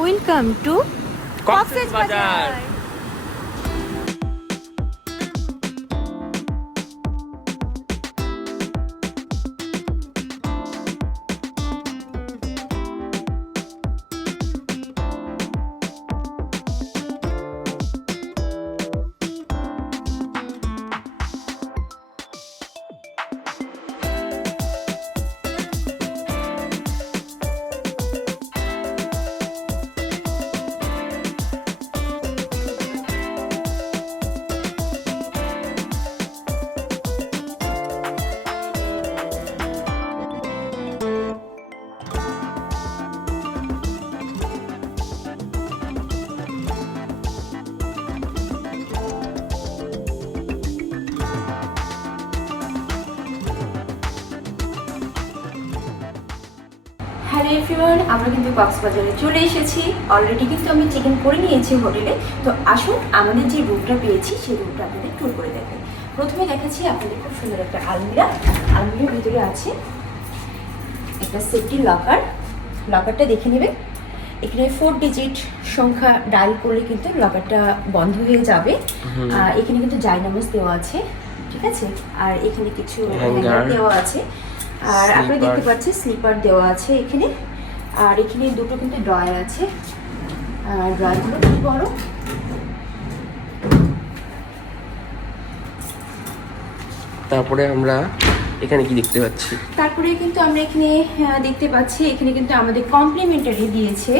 Welcome to Cox's hello everyone আমরা কিন্তু কক্সবাজারে চলে এসেছি। অলরেডি কিন্তু আমি চিকেন করে নিয়েছি হোটেলে। তো আসুন আমাদের যে রুমটা পেয়েছি সেই রুমটা আপনাদের ট্যুর করে দেখাই। প্রথমে দেখাচ্ছি আপনাদের খুব সুন্দর একটা আলমিরা। আলমিরার ভিতরে আছে একটা সেফটি লকার লকারটা দেখে নেবে। এখানে ফোর ডিজিট সংখ্যা ডায়াল করলে কিন্তু লকারটা বন্ধ হয়ে যাবে। আর এখানে কিন্তু জায়নামাজ দেওয়া আছে ঠিক আছে? আর এখানে কিছু দেওয়া আছে। আর আপনি দেখতে পাচ্ছেন স্লিপার দেওয়া আছে এখানে। আর এখানে দুটো কিন্তু ড্রয়ার আছে। আর ড্রয়ারগুলো খুব বড় তারপরে আমরা এখানে কি দেখতে পাচ্ছি? তারপরে কিন্তু আমরা এখানে দেখতে পাচ্ছি এখানে কিন্তু আমাদের কমপ্লিমেন্টারি দিয়েছে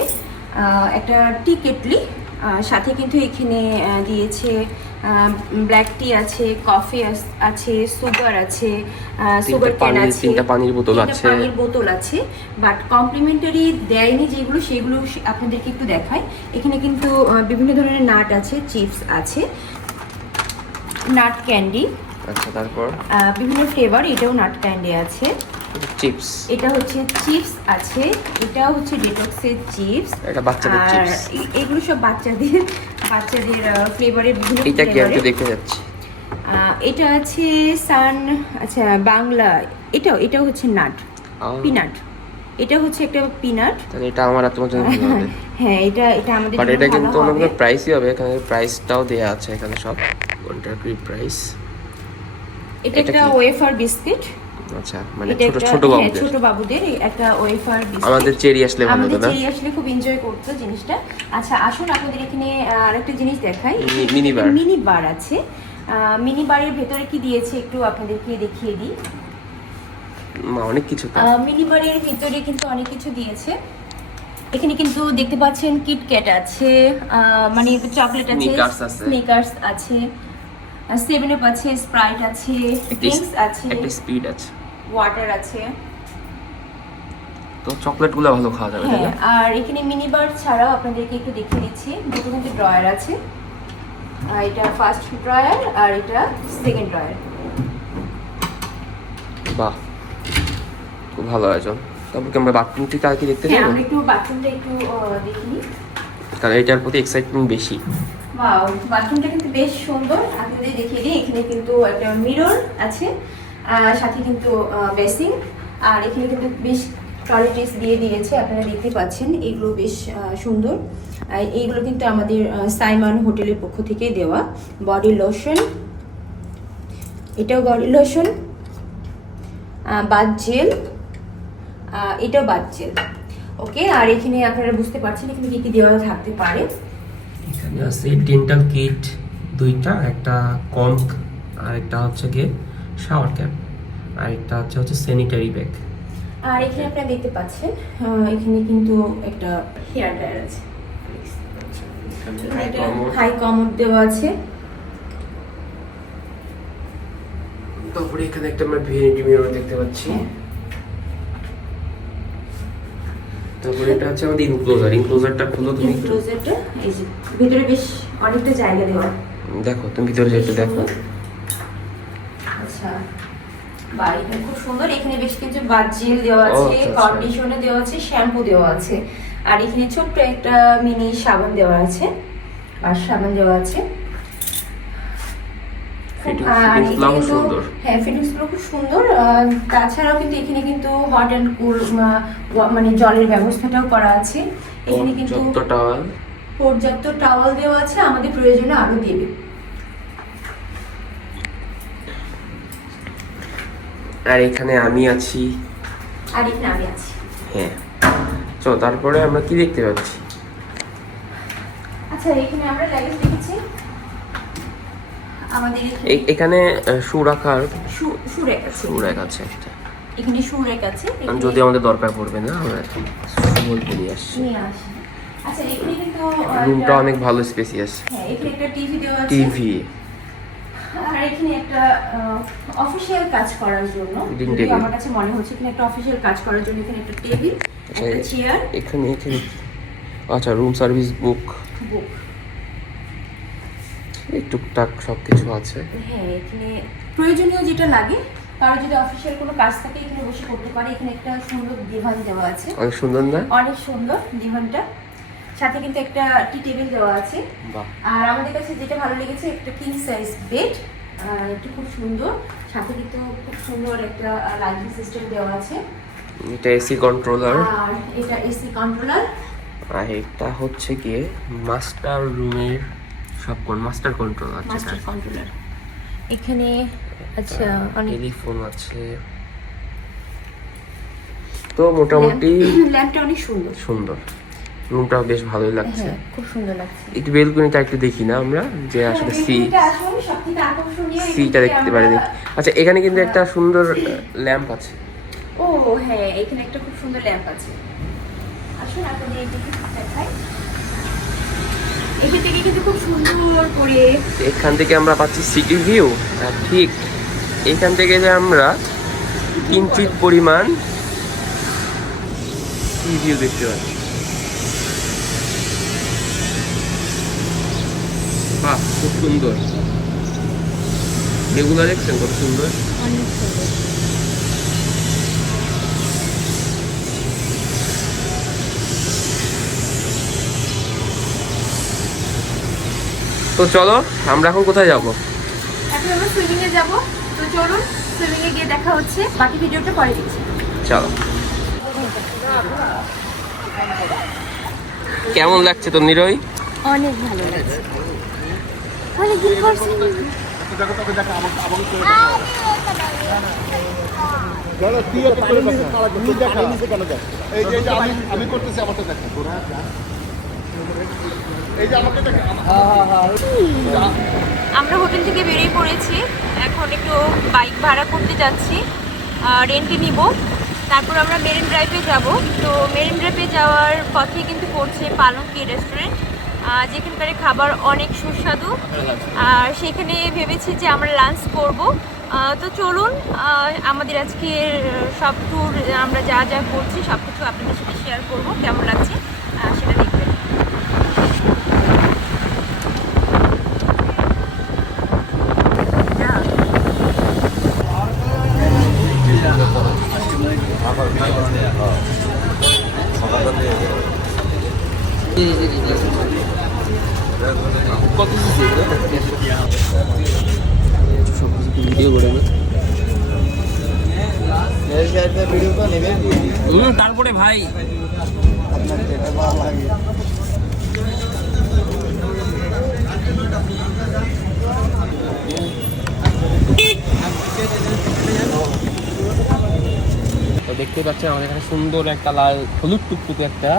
আহ, একটা টি কেটলি সাথে কিন্তু এখানে দিয়েছে ব্ল্যাক টি আছে কফি আছে সুগার আছে সুগার ক্যান আছে তিনটা পানির বোতল আছে। পানির বোতল আছে বাট কমপ্লিমেন্টারি দেয়নি যেগুলো সেগুলো আপনাদেরকে একটু দেখাই। এখানে কিন্তু বিভিন্ন ধরনের নাট আছে চিপস আছে নাট ক্যান্ডি আচ্ছা তারপর? বিভিন্ন ফ্লেভার এটাও নাট ক্যান্ডি আছে। চিপস এটা হচ্ছে চিপস আছে এটা হচ্ছে ডেটক্সের চিপস। এটা বাচ্চাদের চিপস। এগুলো সব বাচ্চাদের বাচ্চাদের ফ্লেভারের বিভিন্ন এটা কি একটু দেখতে যাচ্ছি। এটা আছে সান আচ্ছা বাংলা এটাও এটাও হচ্ছে নাট পিনাট এটা হচ্ছে একটা পিনাট তাহলে এটা আমার আর তোমার জন্য হ্যাঁ এটা এটা আমাদের বাট এটা কিন্তু। অনেকগুলো প্রাইসই হবে। এখানে প্রাইসটাও দেওয়া আছে এখানে সব। কোনটার কি প্রাইস এটা একটা ওয়েফার বিস্কিট আচ্ছা মানে ছোট ছোট হ্যাঁ, বাবুদের। ছোট বাবুদের একটা ওয়েফার আমাদের চেরি আসলে ভালো আমাদের চেরি আসলে খুব এনজয় করতো জিনিসটা। আচ্ছা আসুন আপনাদের এখানে আরেকটা জিনিস দেখাই। মিনি- বার। মিনি বার আছে। মিনি বারের ভেতরে কি দিয়েছে একটু আপনাদেরকে দেখিয়ে দিই। মা, অনেক কিছু মিনি বারের ভেতরে কিন্তু অনেক কিছু দিয়েছে। এখানে কিন্তু দেখতে পাচ্ছেন কিটক্যাট আছে মানে চকলেট আছে স্নিকার্স আছে। সেভেন আপ আছে স্প্রাইট আছে ড্রিঙ্কস আছে। একটা স্পিড আছে। ওয়াটার আছে। তো চকলেটগুলো ভালো খাওয়া যাবে হ্যাঁ আর এখানে মিনি বার ছাড়াও আপনাদেরকে একটু দেখিয়ে দিচ্ছি। দুটো কিন্তু ড্রয়ার আছে। আর এটা ফার্স্ট ড্রয়ার আর এটা সেকেন্ড ড্রয়ার বাহ খুব ভালো আয়োজন। তারপর কি আমরা বাথরুম থেকে আর কি দেখতে হ্যাঁ যাব? আমরা একটু বাথরুমটা একটু দেখি। কারণ এটার প্রতি এক্সাইটমেন্ট বেশি। ওয়াও বাথরুমটা কিন্তু বেশ সুন্দর। আপনাদের দেখিয়ে দিই এখানে কিন্তু একটা মিরর আছে। সাথে কিন্তু বেসিং আর এখানে কিন্তু বেশ টয়লেটিস দিয়ে দিয়েছে, আপনারা দেখতে পাচ্ছেন। এগুলো বেশ সুন্দর। এইগুলো কিন্তু আমাদের সাইমান হোটেলের পক্ষ থেকে দেওয়া। বডি লোশন এটাও বডি লোশন বাদ জেল এটাও বাদ জেল ওকে আর এখানে আপনারা বুঝতে পারছেন এখানে কি কি দেওয়া থাকতে পারে। এখানে আছে ডেন্টাল কিট দুইটা, একটা কম্প আর একটা হচ্ছে গিয়ে শাওয়ার ক্যাপ আর একটা হচ্ছে হচ্ছে স্যানিটারি ব্যাগ আর এখানে আপনারা দেখতে পাচ্ছেন এখানে কিন্তু একটা হেয়ার ড্রায়ার আছে। হাই কমোড দেওয়া আছে। তারপরে এখানে একটা আমরা ভ্যানিটি মিরর দেখতে পাচ্ছি। হ্যাঁ। তারপরে এটা হচ্ছে আমাদের ইনক্লোজার ইনক্লোজারটা খুলো তুমি একটু। ক্লোজেটটা এই যে ভিতরে বেশ অনেকটা জায়গা দেওয়া। দেখো তুমি ভিতরে যে একটু দেখো। আচ্ছা। বাড়িটা খুব সুন্দর। এখানে বেশ কিছু জেল দেওয়া আছে আচ্ছা, আচ্ছা। দেওয়া আছে শ্যাম্পু দেওয়া আছে। আর এখানে ছোট্ট একটা মিনি সাবান দেওয়া আছে। আর সাবান দেওয়া আছে। হ্যাঁ খুব সুন্দর। তাছাড়াও কিন্তু এখানে কিন্তু হট অ্যান্ড কুল মানে জলের ব্যবস্থাটাও করা আছে। এখানে কিন্তু পর্যাপ্ত টাওয়াল দেওয়া আছে। আমাদের প্রয়োজনে আরও দেবে। আর এখানে আমি আছি। আর এখানে আমি আছি। হ্যাঁ। চলো তারপরে আমরা কি দেখতে পাচ্ছি? আচ্ছা এখানে আমরা লাগেজ দেখেছি। আমাদের এখানে শু রাখার শু- শু রেক আছে। শু র্যাক আছে একটা। এখানে শু রেক আছে। যদি আমাদের দরকার পড়বে না আমরা বলতে নিয়ে আসছি। নিয়ে আসি। আচ্ছা এখানে কিন্তু রুমটা অনেক ভালো স্পেসিয়াস হ্যাঁ এখানে একটা টিভি দেওয়া আছে। টিভি আর এখানে একটা অফিসিয়াল কাজ করার জন্য. আমার কাছে মনে হচ্ছে এখানে একটা অফিসিয়াল কাজ করার জন্য এখানে একটা টেবিল একটা চেয়ার এখানে এখানে। আচ্ছা রুম সার্ভিস বুক বুক এই টুকটাক সব কিছু আছে। হ্যাঁ এখানে প্রয়োজনীয় যেটা লাগে কারও যদি অফিসিয়াল কোনো কাজ থাকে এখানে বসে করতে পারে। এখানে একটা সুন্দর দিভান দেওয়া আছে। অনেক সুন্দর না? অনেক সুন্দর দিভানটা। সাথে কিন্তু একটা টি টেবিল দেওয়া আছে। আর আমাদের কাছে যেটা ভালো লেগেছে একটা কিং সাইজ বেড এটা খুব সুন্দর। সাথে কিন্তু খুব সুন্দর একটা লাইটিং সিস্টেম দেওয়া আছে। এটা এসি কন্ট্রোলার আর এটা এসি কন্ট্রোলার আর এটা হচ্ছে কি মাস্টার রুমের সব কোন মাস্টার কন্ট্রোল আছে মাস্টার কন্ট্রোলার এখানে আচ্ছা অনেক টেলিফোন আছে। তো মোটামুটি ল্যাম্পটা অনেক সুন্দর। সুন্দর। রুমটাও বেশ ভালোই লাগছে। হ্যাঁ খুব সুন্দর লাগছে। একটু বেলকনিটা একটু দেখি না আমরা যে আসলে সি এটা আসলে এখান সিটা দেখতে পারি। আমরা- আচ্ছা এখানে কিন্তু একটা সুন্দর ল্যাম্প আছে। ও হ্যাঁ এখানে একটা খুব সুন্দর ল্যাম্প আছে। আসুন আপনাদের এদিকে দেখাই। এখান থেকে কিন্তু খুব সুন্দর করে এখান থেকে আমরা পাচ্ছি সিটি ভিউ ঠিক এখান থেকে যে আমরা কিঞ্চিত পরিমাণ সি ভিউ দেখতে পাচ্ছি। খুব সুন্দর। এগুলো দেখছেন কত সুন্দর? অনেক সুন্দর। তো চলো আমরা এখন কোথায় যাব? এখন আমরা সুইমিং এ যাব। তো চলুন সুইমিং এ গিয়ে দেখা হচ্ছে। বাকি ভিডিওটা পরে দিচ্ছি চলো। কেমন লাগছে তো নিরয়? অনেক ভালো লাগছে। অনেকদিন পর swimming। দাদা তুই একটা করে দেখা তুই দেখা এই যে এই যে আমি আমি করতেছি আমাকে দেখা এই যে আমাকে দেখা আমরা হোটেল থেকে বেরিয়ে পড়েছি। এখন একটু বাইক ভাড়া করতে যাচ্ছি রেন্টে নিব। তারপর আমরা মেরিন ড্রাইভে যাব। তো মেরিন ড্রাইভে যাওয়ার পথে কিন্তু পড়ছে পালঙ্কি রেস্টুরেন্ট যেখানকার খাবার অনেক সুস্বাদু। আর সেখানে ভেবেছি যে আমরা লাঞ্চ করব। তো চলুন আমাদের আজকের সব ট্যুর আমরা যা যা করছি সব কিছু আপনাদের সাথে শেয়ার করব। কেমন লাগছে? সেটা দেখবেন। ভিডিও করে তারপরে ভাই। দেখতে পাচ্ছেন আমাদের এখানে সুন্দর একটা লাল হলুদ টুকটুকে একটা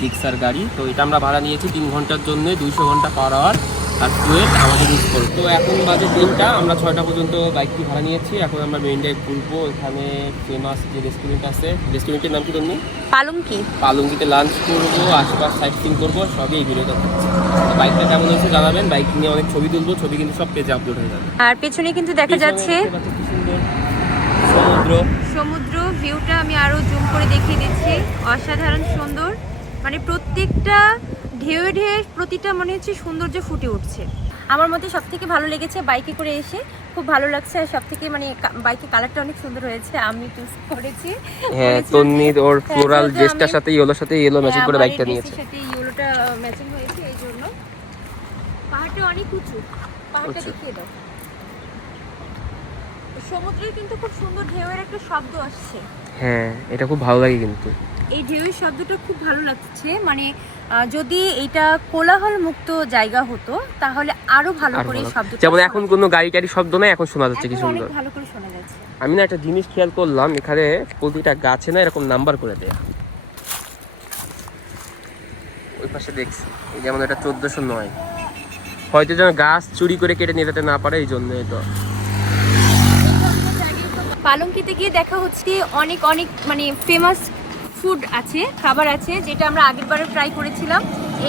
জিক্সার গাড়ি। তো এটা আমরা ভাড়া নিয়েছি তিন ঘণ্টার জন্য দুইশো ঘণ্টা পার আওয়ার আর টুয়েল আমাদের ইউজ করব তো এখন বাজে তিনটা আমরা ছয়টা পর্যন্ত বাইকটি ভাড়া নিয়েছি। এখন আমরা মেইন ড্রাইভ ঘুরবো। এখানে ফেমাস যে রেস্টুরেন্ট আছে রেস্টুরেন্টের নাম কি তুমি পালঙ্কি। পালঙ্গিতে লাঞ্চ করব আশেপাশ সাইট সিন করব সবই এই তো বাইকটা কেমন হয়েছে জানাবেন। বাইক নিয়ে অনেক ছবি তুলবো ছবি কিন্তু সব পেজে আপলোড হয়ে যাবে। আর পেছনে কিন্তু দেখা যাচ্ছে সমুদ্র। সমুদ্র ভিউটা আমি আরও জুম করে দেখিয়ে দিচ্ছি। অসাধারণ সুন্দর। মানে প্রত্যেকটা ঢেউ ঢেউ প্রতিটা মনে হচ্ছে সৌন্দর্য ফুটে উঠছে। আমার মতে সব থেকে ভালো লেগেছে বাইকে করে এসে। খুব ভালো লাগছে আর সব থেকে মানে বাইকের কালারটা অনেক সুন্দর হয়েছে আমি চুজ করেছি। হ্যাঁ তন্নির ওর হ্যাঁ, ফ্লোরাল ড্রেসটার সাথে ইয়েলোর সাথে ইয়েলো ম্যাচিং হ্যাঁ, করে বাইকটা নিয়েছে। সাথে ইয়েলোটা ম্যাচিং হয়েছে এই জন্য। পাহাড়টা অনেক উঁচু। পাহাড়টা উঁচু। দেখিয়ে দাও। সমুদ্রের কিন্তু খুব সুন্দর ঢেউয়ের একটা শব্দ আসছে। হ্যাঁ এটা খুব ভালো লাগে কিন্তু। এই ঢেউয়ের শব্দটা খুব ভালো লাগছে মানে যদি এটা কোলাহল মুক্ত জায়গা হতো তাহলে আরও ভালো করে শব্দ যেমন এখন কোনো গাড়ি টাড়ি শব্দ নাই এখন শোনা যাচ্ছে কি সুন্দর। ভালো করে শোনা যাচ্ছে। আমি না একটা জিনিস খেয়াল করলাম এখানে প্রতিটা গাছে না এরকম নাম্বার করে দেয়া। ওই পাশে দেখছি যেমন এটা চোদ্দশো নয়। হয়তো যেন গাছ চুরি করে কেটে নিয়ে যেতে না পারে এই জন্য তো। পালঙ্কিতে গিয়ে দেখা হচ্ছে অনেক অনেক মানে ফেমাস ফুড আছে, খাবার আছে, যেটা আমরা আগের বারে ট্রাই করেছিলাম।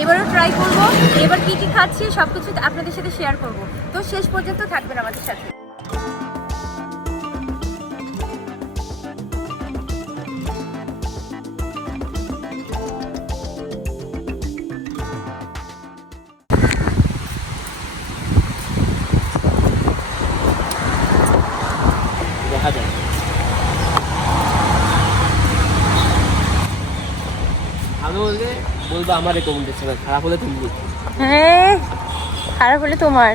এবারও ট্রাই করব। এবার কি কি খাচ্ছি সব কিছু আপনাদের সাথে শেয়ার করব। তো শেষ পর্যন্ত থাকবেন আমাদের সাথে। বলব আমার রেকমেন্ডেশন খারাপ হলে তুমি হ্যাঁ খারাপ হলে তোমার।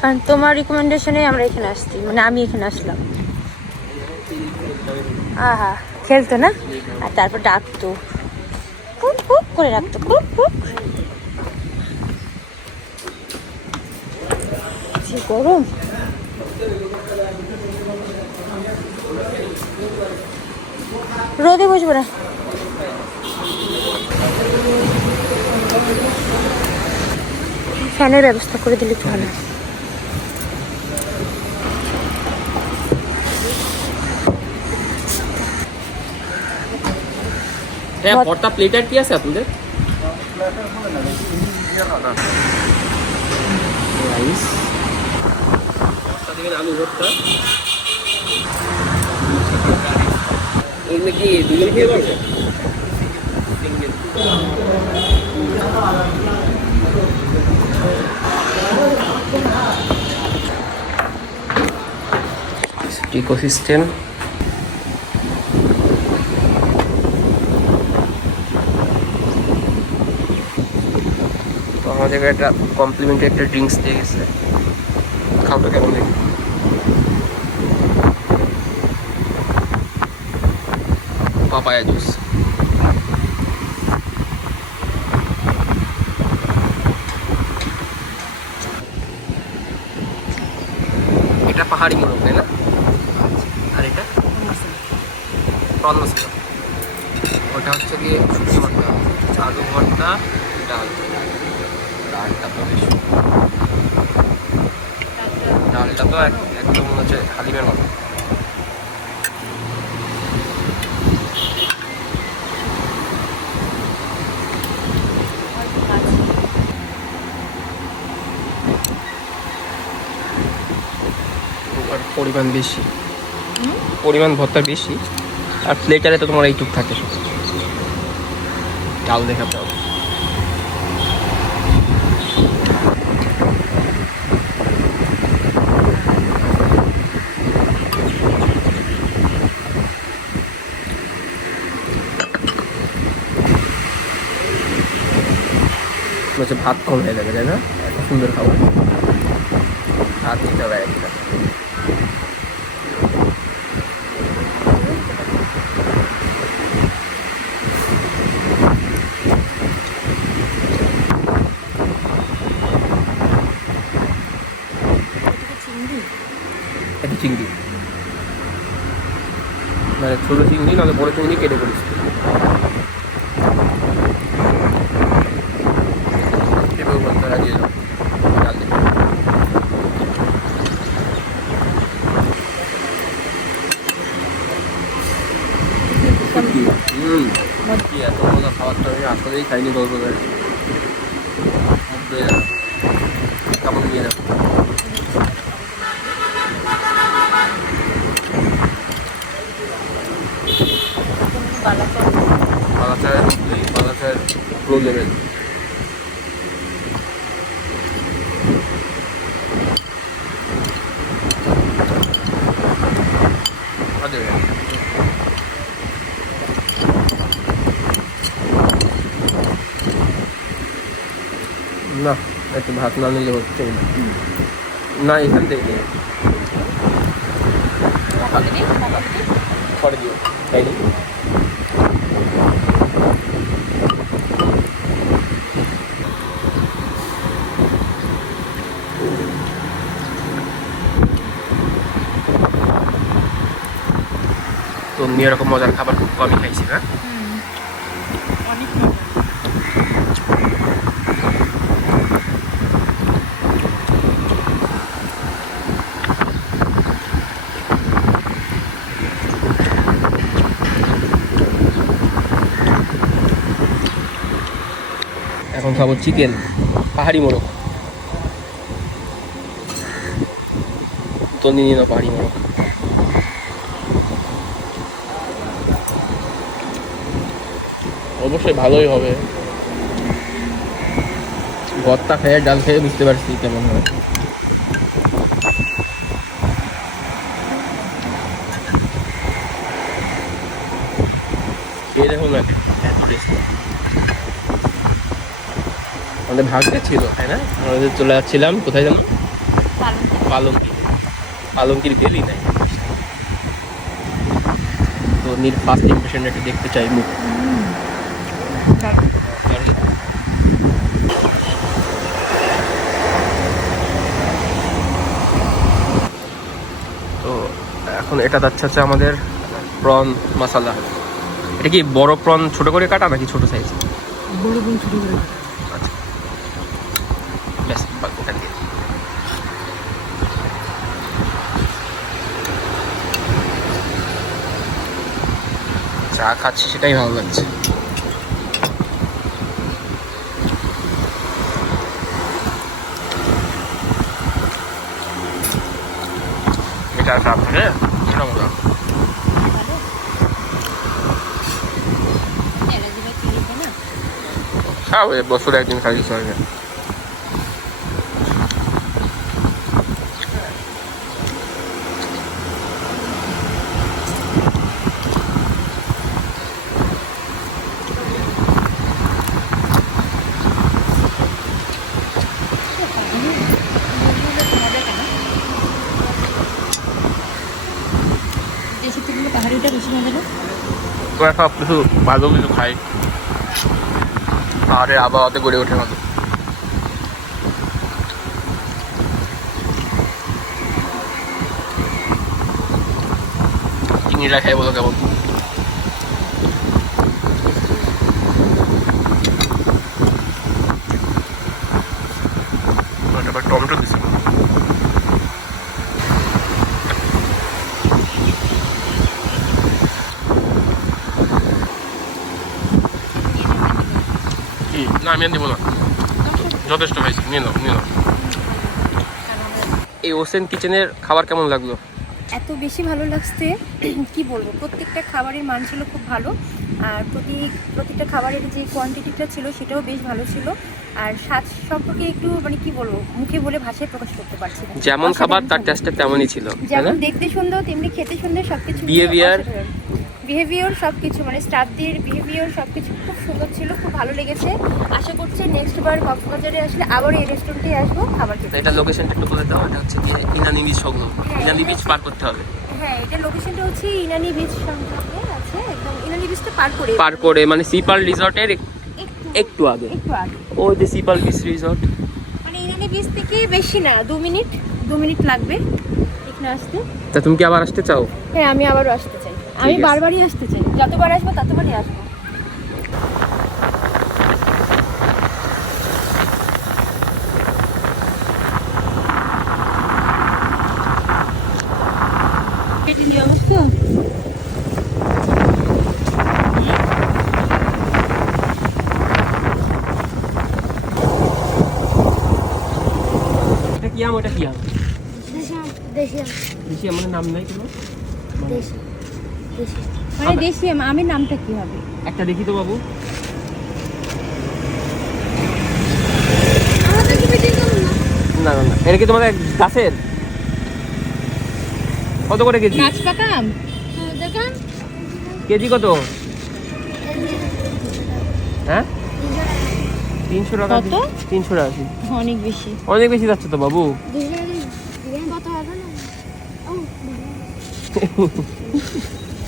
কারণ তোমার রিকমেন্ডেশনে আমরা এখানে আসছি মানে আমি এখানে আসলাম। আহা, খেলতো না? আর তারপর ডাকতো। কুক কুক করে রাখতো কুক কুক গরম। রোদে বসবো না। ফ্যানের ব্যবস্থা করে দিলে একটু ভালো হ্যাঁ। ভর্তা- প্লেটার কি আছে আপনাদের? রাইস ভর্তা দেবেন আলু ভর্তা। এগুলো কি দুজন খেয়ে পারবে ইকোসিস্টেম। তো আমাদের একটা কমপ্লিমেন্টারি একটা ড্রিঙ্কস দিয়ে গেছে। খাব কেমন পাপায়া জুস এটা পাহাড়ি মোরগ তাই না আর এটা প্রন মশলা ওটা হচ্ছে গিয়ে শুকনো ভর্তা আলু ভর্তা ডাল। ডালটা তো বেশ ডালটা তো এক- একদম মনে হচ্ছে হালিমের মতো। পরিমাণ বেশি। পরিমাণ ভর্তা বেশি। আর প্লেটারে তো তোমার এইটুক থাকে। ডাল দেখাতে হবে ভাত কম হয়ে যাবে, তাই না? এত সুন্দর খাবার। ভাত নিতে হবে একটা একটা চিংড়ি। মানে ছোটো চিংড়ি নাহলে বড় চিংড়ি কেটে এত খাবারটা আমি আসলেই খাইনি গল্প করে কেমন নিয়ে যাব বালাচায়ের এই বালাচায়ের প্রো লেভেল না একটু ভাত না নিলে হচ্ছে না না এখান থেকে থাক দিদি টাকা দিদি পরে দিও তাই তো এরকম মজার খাবার খুব কমই খাইছি না এখন খাব চিকেন পাহাড়ি মোরগ। তো নিয়ে নিল পাহাড়ি মোরগ। অবশ্যই ভালোই হবে। ভর্তা খেয়ে ডাল খেয়ে বুঝতে পারছি কেমন দেখুন এত টেস্টি আমাদের ভাগ্যে ছিল, তাই না? আমাদের চলে যাচ্ছিলাম কোথায় যেন পালঙ্কি। পালঙ্কির বেলি নাই। তো নির ফার্স্ট ইম্প্রেশন একটু দেখতে চাই মুখ তো এখন এটা যাচ্ছে হচ্ছে আমাদের প্রন মশালা। এটা কি বড় প্রন ছোট করে কাটা নাকি ছোট সাইজ বড় বোন ছোট করে আচ্ছা। ব্যাস ওখান দিয়ে। চা খাচ্ছি সেটাই ভালো লাগছে। এটা থাকে সেটা মজা খাও এ বছরে একদিন খাই কিছু হয় না দেশের থেকে পাহাড়িটা বেশি মজা না ওরা সব কিছু ভালো কিছু খাই পাহাড়ের আবহাওয়াতে গড়ে ওঠে মতো চিংড়িটা খাই বলো কেমন? আমি আর নিবো না। যথেষ্ট খাইছি নিয়ে নাও নিয়ে নাও। এই ওসেন কিচেনের খাবার কেমন লাগল? এত বেশি ভালো লাগছে কি বলব? প্রত্যেকটা খাবারের মান ছিল খুব ভালো আর প্রতি প্রত্যেকটা খাবারের যে কোয়ান্টিটিটা ছিল সেটাও বেশ ভালো ছিল। আর স্বাদ সম্পর্কে একটু মানে কি বলব মুখে বলে ভাষায় প্রকাশ করতে পারছি যেমন খাবার তার টেস্টটা তেমনই ছিল যেমন দেখতে সুন্দর তেমনি খেতে সুন্দর সবকিছু Behavior? বিহেভিয়ার সবকিছু মানে স্টাফদের বিহেভিয়ার সবকিছু খুব সুন্দর ছিল খুব ভালো লেগেছে। আশা করছি নেক্সট বার কক্সবাজারে আসলে আবার এই রেস্টুরেন্টে আসব খাবার খেতে। এটা লোকেশনটা একটু বলে দাও এটা হচ্ছে ইনানি বিচ সংলগ্ন। ইনানি বিচ পার করতে হবে। হ্যাঁ এটা লোকেশনটা হচ্ছে ইনানি বিচ সংলগ্নে আছে একদম ইনানি বিচটা পার করে। পার করে মানে সিপাল রিসর্টের একটু একটু আগে। একটু আগে। ওই যে সিপাল বিচ রিসর্ট মানে ইনানি বিচ থেকে বেশি না দু মিনিট দু মিনিট লাগবে এখানে আসতে। তা তুমি কি আবার আসতে চাও? হ্যাঁ আমি আবারও আসতে চাই। আমি বারবারই আসতে চাই। যতবার আসব ততবারই আসব। কেটে নিয়ে আসতো এটা কি আম ওটা কি আম? দেশি দেশি বেশি আমার নাম নাই কোনো? মানে দেশি দেশি। মানে দেশি আম আমের নামটা কি হবে? একটা দেখি তো বাবু। না? না না এটা কি তোমাদের গাছের? কত করে কেজি? গাছ পাকা আম? হ্যাঁ, কেজি কত? হ্যাঁ? তিনশো টাকা কত? তিনশো টাকা। অনেক বেশি। অনেক বেশি যাচ্ছে তো বাবু। কত হবে না?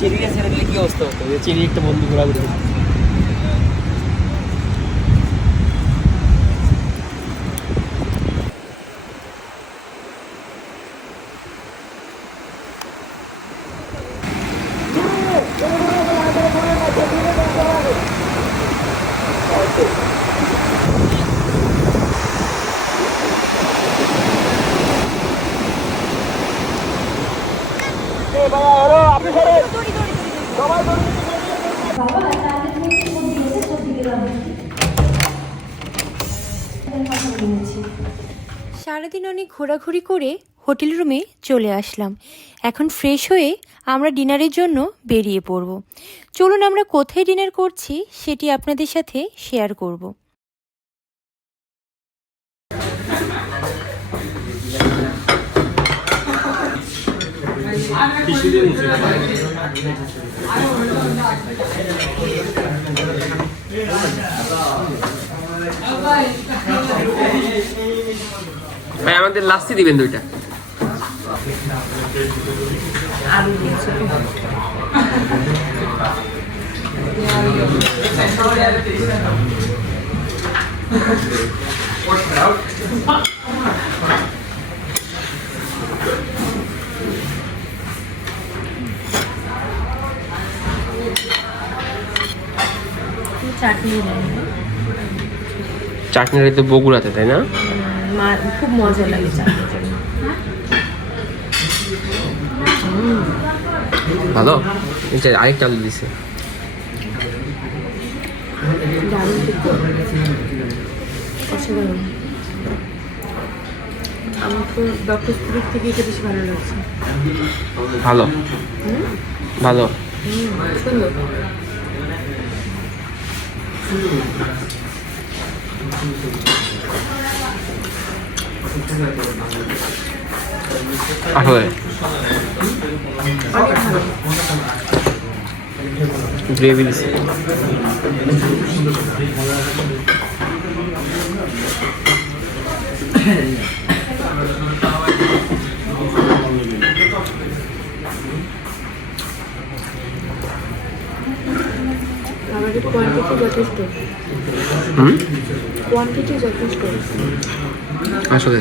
চেরিটা ছেড়ে কি অবস্থা? হতো চেরি একটা বন্ধু ঘোরাঘুরি করছে। সারাদিন অনেক ঘোরাঘুরি করে হোটেল রুমে চলে আসলাম। এখন ফ্রেশ হয়ে আমরা ডিনারের জন্য বেরিয়ে পড়ব। চলুন আমরা কোথায় ডিনার করছি সেটি আপনাদের সাথে শেয়ার করব। ভাই আমাদের লাস্টি দিবেন দুইটা। চাটনি তো বগুড়াতে তাই না? খুব মজা লাগে ভালো? এটা আরেকটা আলু দিছে। অসাধারণ। আমার তো ডক্টর স্পিরিট থেকে এটা বেশি ভালো লাগছে। ভালো। ভালো। সুন্দর। আসলে। গ্রেভি দিছে কোয়ান্টিটি যথেষ্ট। কোয়ান্টিটি যথেষ্ট। আসলে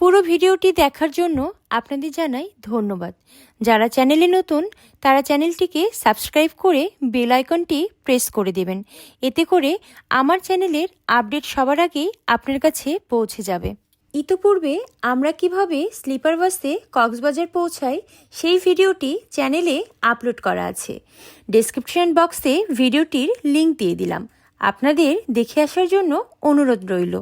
পুরো ভিডিওটি দেখার জন্য আপনাদের জানাই ধন্যবাদ। যারা চ্যানেলে নতুন, তারা চ্যানেলটিকে সাবস্ক্রাইব করে বেল আইকনটি প্রেস করে দেবেন। এতে করে আমার চ্যানেলের আপডেট সবার আগেই আপনার কাছে পৌঁছে যাবে। ইতোপূর্বে আমরা কীভাবে স্লিপার বাসে কক্সবাজার পৌঁছাই, সেই ভিডিওটি চ্যানেলে আপলোড করা আছে। ডেসক্রিপশন বক্সে ভিডিওটির লিংক দিয়ে দিলাম। আপনাদের দেখে আসার জন্য অনুরোধ রইল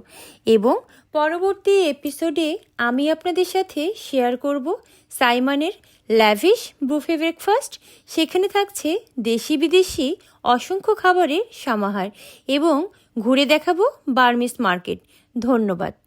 এবং পরবর্তী এপিসোডে আমি আপনাদের সাথে শেয়ার করব সাইমানের ল্যাভিশ বুফে ব্রেকফাস্ট সেখানে থাকছে দেশি বিদেশি অসংখ্য খাবারের সমাহার এবং ঘুরে দেখাবো বার্মিস মার্কেট। ধন্যবাদ।